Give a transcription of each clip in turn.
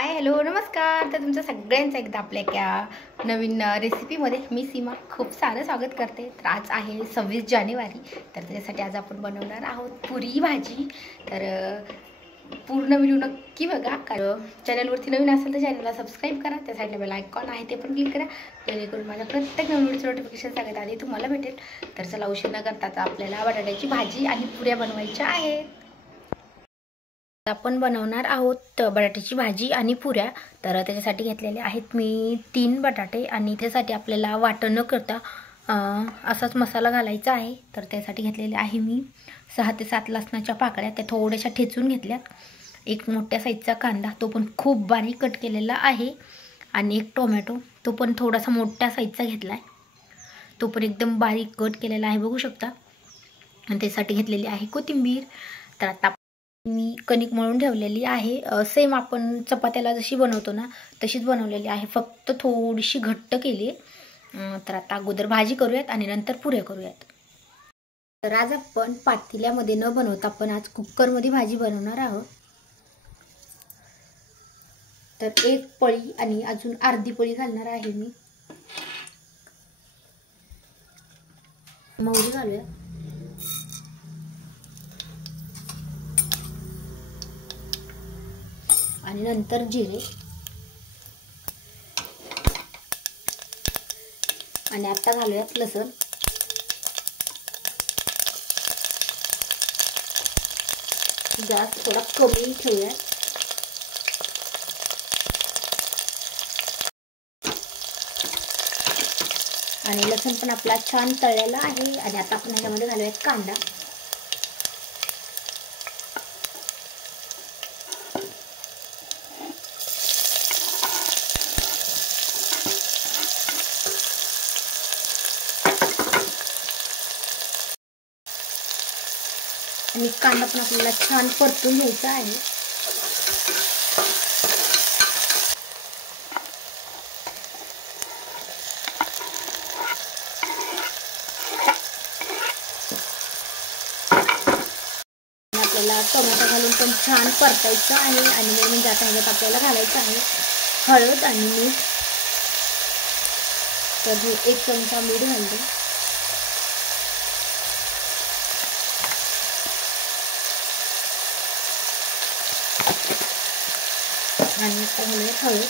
Hi hello नमस्कार। तर तुमचं सगळ्यांचं एकदा आपल्या एका नवीन रेसिपीमध्ये मी सीमा खूप सारं स्वागत करते। तर आज आहे 26 जानेवारी। तर त्याच्यासाठी आज आपण बनवणार आहोत पुरी भाजी। तर पूर्ण व्हिडिओ नक्की बघा। कारण चॅनलवरती नवीन असेल तर चॅनलला सबस्क्राईब करा, त्या साईडला बेल आयकॉन आहे ते पण क्लिक करा, जेणेकरून माझ्या प्रत्येक नवीन व्हिडिओचं नोटिफिकेशन सगळ्यात आधी तुम्हाला भेटेल। तर चला उशीर न करता आपल्याला बटाट्याची भाजी आणि पुऱ्या बनवायच्या आहेत। आपण बनवणार आहोत बटाट्याची भाजी आणि पुऱ्या। तर त्याच्यासाठी घेतलेले आहेत मी 3 बटाटे आणि त्यासाठी आपल्याला वाटण न करता असाच मसाला घालायचा आहे। तर त्यासाठी घेतलेले आहे मी 6 ते 7 लसणाच्या पाकळ्या, त्या थोड्याशा ठेचून घेतल्यात। एक मोठ्या साईजचा कांदा, तो पण खूप बारीक कट केलेला आहे, आणि एक टोमॅटो, तो पण थोडासा मोठ्या साईजचा घेतलाय, तो पण एकदम बारीक कट केलेला आहे, बघू शकता। आणि त्यासाठी घेतलेली आहे कोथिंबीर। तर आता मी कणिक मळून ठेवलेली आहे, सेम आपण चपात्याला जशी बनवतो ना तशीच बनवलेली आहे, फक्त थोडीशी घट्ट केली। तर आता अगोदर भाजी करूयात आणि नंतर पुऱ्या करूयात। तर आज आपण पातेल्यामध्ये न बनवता आपण आज कुकरमध्ये भाजी बनवणार आहोत। तर एक पळी आणि अजून अर्धी पळी घालणार आहे मी। मोहरी घालूया, आणि नंतर जिरे, आणि आता घालूयात लसूण। गॅस थोडा कमी ठेवूया। आणि लसूण पण आपला छान तळलेला आहे। आणि आता आपण ह्याच्यामध्ये घालूयात कांदा, आणि कांदा पण आपल्याला छान परतून घ्यायचा आहे। आपल्याला टोमॅटो घालून पण छान परतायचं आहे। आणि म्हणजे आता ह्याच्यात आपल्याला घालायचं आहे हळद आणि मीठ। तर मी 1 चमचा मीठ घालते, आणि आता घालूया हळद,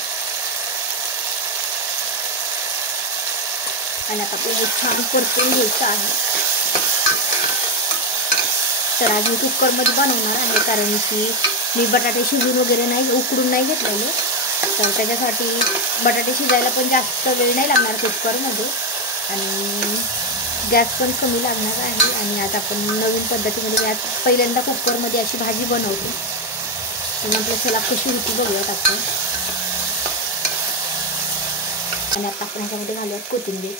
आणि आता आपल्याला छान परतून घ्यायचं आहे। तर आज मी कुकरमध्ये बनवणार आहे, कारण की मी बटाटे शिजून वगैरे नाही, उकडून नाही घेतलेले। तर त्याच्यासाठी बटाटे शिजायला पण जास्त वेळ नाही लागणार कुकरमध्ये, आणि गॅस पण कमी लागणार आहे। आणि आज आपण नवीन पद्धतीमध्ये गॅस पहिल्यांदा कुकरमध्ये अशी भाजी बनवतो। तर म्हटलं चला कशी होती बघूयात आपण। आणि आता आपण ह्याच्यामध्ये घालूयात कोथिंबीर,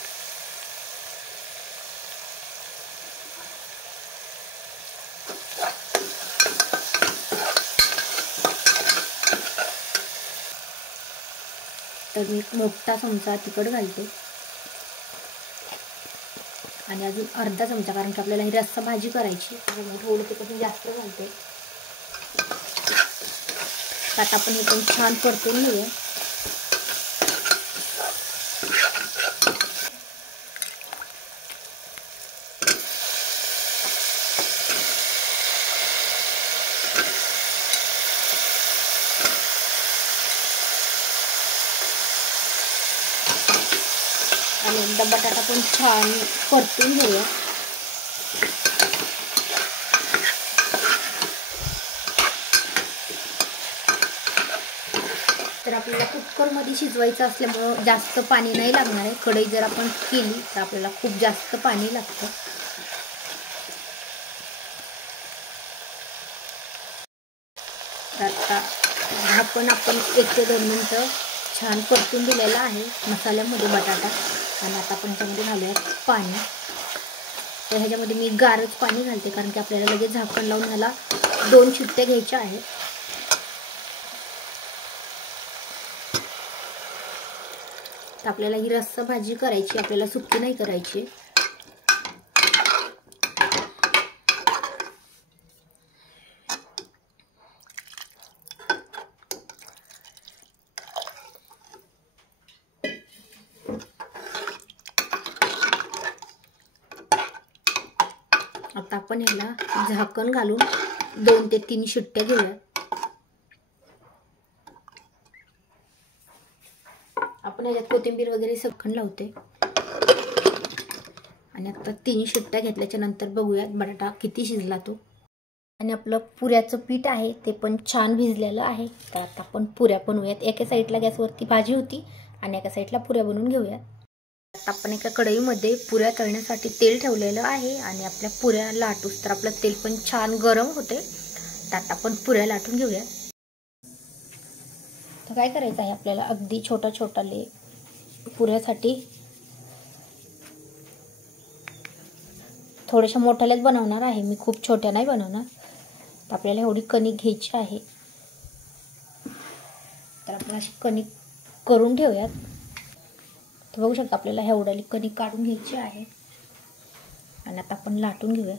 तर मी मोठा चमचा तिखट घालते, आणि अजून अर्धा चमचा, कारण की आपल्याला ही रस्सा भाजी करायची, थोडं तिखट मी जास्त घालते। आता आपण हे पण छान परतून घेऊया। आणि एकदा बटाटा पण छान परतून घेऊया। तर आपल्याला कुकरमध्ये शिजवायचं असल्यामुळं जास्त पाणी नाही लागणार आहे। कढई जर आपण केली तर आपल्याला खूप जास्त पाणी लागतं। आता झाकण आपण 1 ते 2 मिनिटं छान परतून दिलेला आहे मसाल्यामध्ये बटाटा। आणि आता आपण ह्याच्यामध्ये घालूया पाणी। तर ह्याच्यामध्ये मी गारच पाणी घालते, कारण की आपल्याला लगेच झाकण लावून ह्याला 2 शिट्ट्या घ्यायच्या आहेत। तर आपल्याला ही रस्सा भाजी करायची, आपल्याला सुक्की नाही करायची। आपण ह्याला झाकण घालून 2 ते 3 शिट्ट्या घेऊया। आपण ह्याच्यात कोथिंबीर वगैरे सगळं लावते आणि आता 3 शिट्ट्या घेतल्याच्या नंतर बघूयात बटाटा किती शिजला तो। आणि आपलं पुऱ्याचं पीठ आहे ते पण छान भिजलेलं आहे। तर आता आपण पुऱ्या बनवूयात। एका साईडला गॅसवरती भाजी होती आणि एका साईडला पुऱ्या बनवून घेऊयात। आता आपण एका कढईमध्ये पुऱ्या तळण्यासाठी तेल ठेवलेलं आहे आणि आपल्या पुऱ्या लाटूस तर आपलं तेल पण छान गरम होते। तर आता आपण पुऱ्या लाटून घेऊया। तर काय करायचं आहे आपल्याला, अगदी छोटा छोटाले पुऱ्यासाठी थोड्याशा मोठ्यालाच बनवणार आहे मी, खूप छोट्या नाही बनवणार। तर आपल्याला एवढी कणिक घ्यायची आहे। तर आपण अशी कणिक करून ठेवूयात। तर बघू शकता आपल्याला एवढी कणिक काढून घ्यायची आहे आणि आता आपण लाटून घेऊया।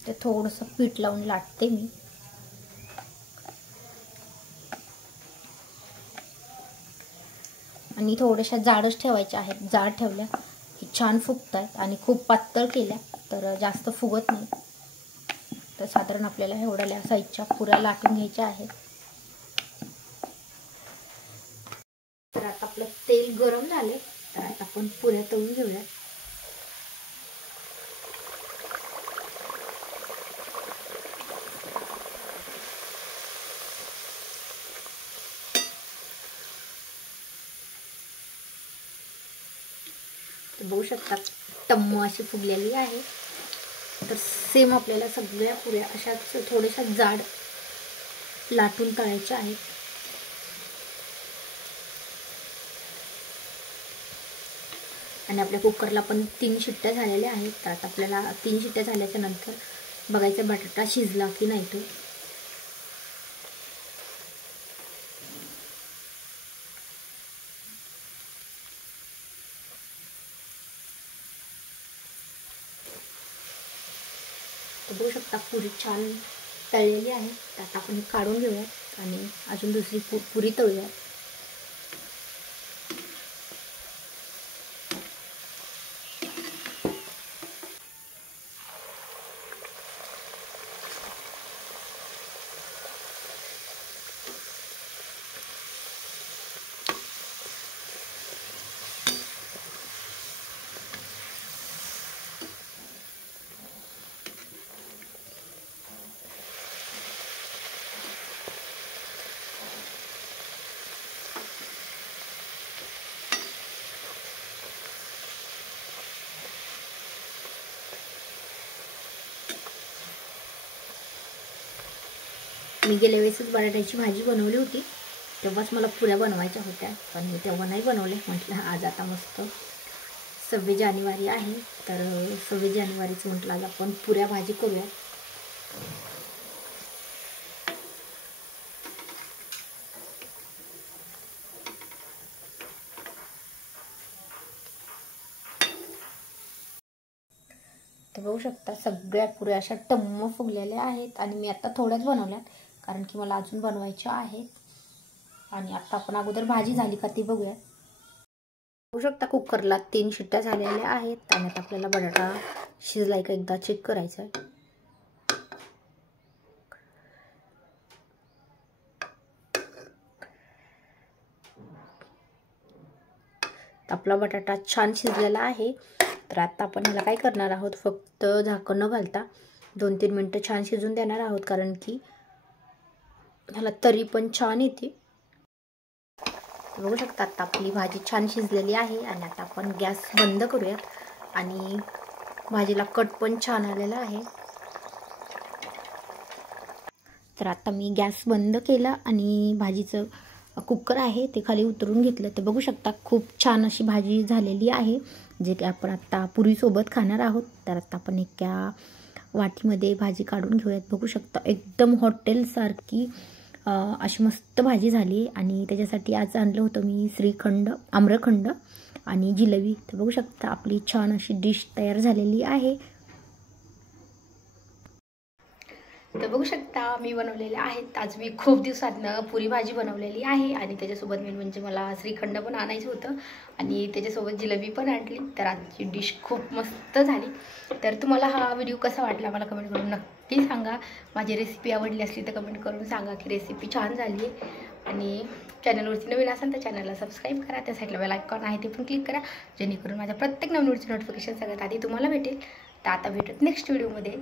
ते थोडंसं पीठ लावून लाटते मी। आणि थोड्याशा जाडच ठेवायच्या आहेत, जाड ठेवल्या की छान फुगतात आणि खूप पातळ केल्या तर जास्त फुगत नाही। तर साधारण आपल्याला एवढ्या साईजच्या पुऱ्या लाटून घ्यायच्या आहेत। तर आता आपलं तेल गरम झाले तर आता आपण पुऱ्या तळून घेऊया। तर बघू शकता टम्म अशी फुगलेली आहे। तर सेम आपल्याला सगळ्या पुऱ्या अशाच थोड्याशा जाड लाटून तळायच्या आहेत। आणि आपल्या कुकरला पण 3 शिट्ट्या झालेल्या आहेत। तर आता आपल्याला 3 शिट्ट्या झाल्याच्या नंतर बघायचं बटाटा शिजला की नाही तो। बघू शकता पुरी छान तळलेली आहे। तर आता आपण काढून घेऊयात आणि अजून दुसरी पुरी तळूया। मी गेल्या वेळेसच बटाट्याची भाजी बनवली होती, तेव्हाच मला पुऱ्या बनवायच्या होत्या पण मी तेव्हा नाही बनवले। म्हटलं आज आता मस्त 26 जानेवारी आहे तर 26 जानेवारीचं म्हटलं आज आपण पुऱ्या भाजी करूया। तर बघू शकता सगळ्या पुऱ्या अशा टम्म फुगलेल्या आहेत आणि मी आता थोड्याच बनवल्यात कारण की मला अजून बनवायच्या आहेत। आणि आता आपण अगोदर भाजी झाली का ती बघूया। बघू शकता कुकरला 3 शिट्ट्या झालेल्या आहेत आणि आता आपल्याला बटाटा शिजलाय का एकदा चेक करायचं आहे। आपला बटाटा छान शिजलेला आहे। तर आता आपण ह्याला काय करणार आहोत, फक्त झाकण न घालता 2-3 मिनिटं छान शिजून देणार आहोत कारण की ह्याला तरी पण छान येते। बघू शकता आता आपली भाजी छान शिजलेली आहे आणि आता आपण गॅस बंद करूयात आणि भाजीला कट पण छान आलेला आहे। तर आता मी गॅस बंद केला आणि भाजीचं कुकर आहे ते खाली उतरून घेतलं। तर बघू शकता खूप छान अशी भाजी झालेली आहे जे की आपण आता पुरीसोबत खाणार आहोत। तर आता आपण एका वाटीमध्ये भाजी काढून घेऊयात। बघू शकता एकदम हॉटेलसारखी अशी मस्त भाजी झाली आणि त्याच्यासाठी आज आणलं होतं मी श्रीखंड, आम्रखंड आणि जिलेबी। तर बघू शकता आपली छान अशी डिश तयार झालेली आहे। तर बघू शकता मी बनवलेले आहेत. आज मी खूप दिवसातनं पुरी भाजी बनवलेली आहे आणि त्याच्यासोबत मेन म्हणजे मला श्रीखंड पण आणायचं होतं आणि त्याच्यासोबत जिलेबी पण आणली. तर आजची डिश खूप मस्त झाली. तर तुम्हाला हा व्हिडिओ कसा वाटला मला कमेंट करून नक्की सांगा. माझी रेसिपी आवडली असली तर कमेंट करून सांगा की रेसिपी छान झाली आहे. आणि चॅनलवरती नवीन असाल तर चॅनलला सबस्क्राईब करा. त्या साईडला बेल आयकॉन आहे ते पण क्लिक करा, जेणेकरून माझ्या प्रत्येक नवीन व्हिडिओची नोटिफिकेशन सगळ्यात आधी तुम्हाला भेटेल. तर आता भेटत नेक्स्ट व्हिडिओमध्ये.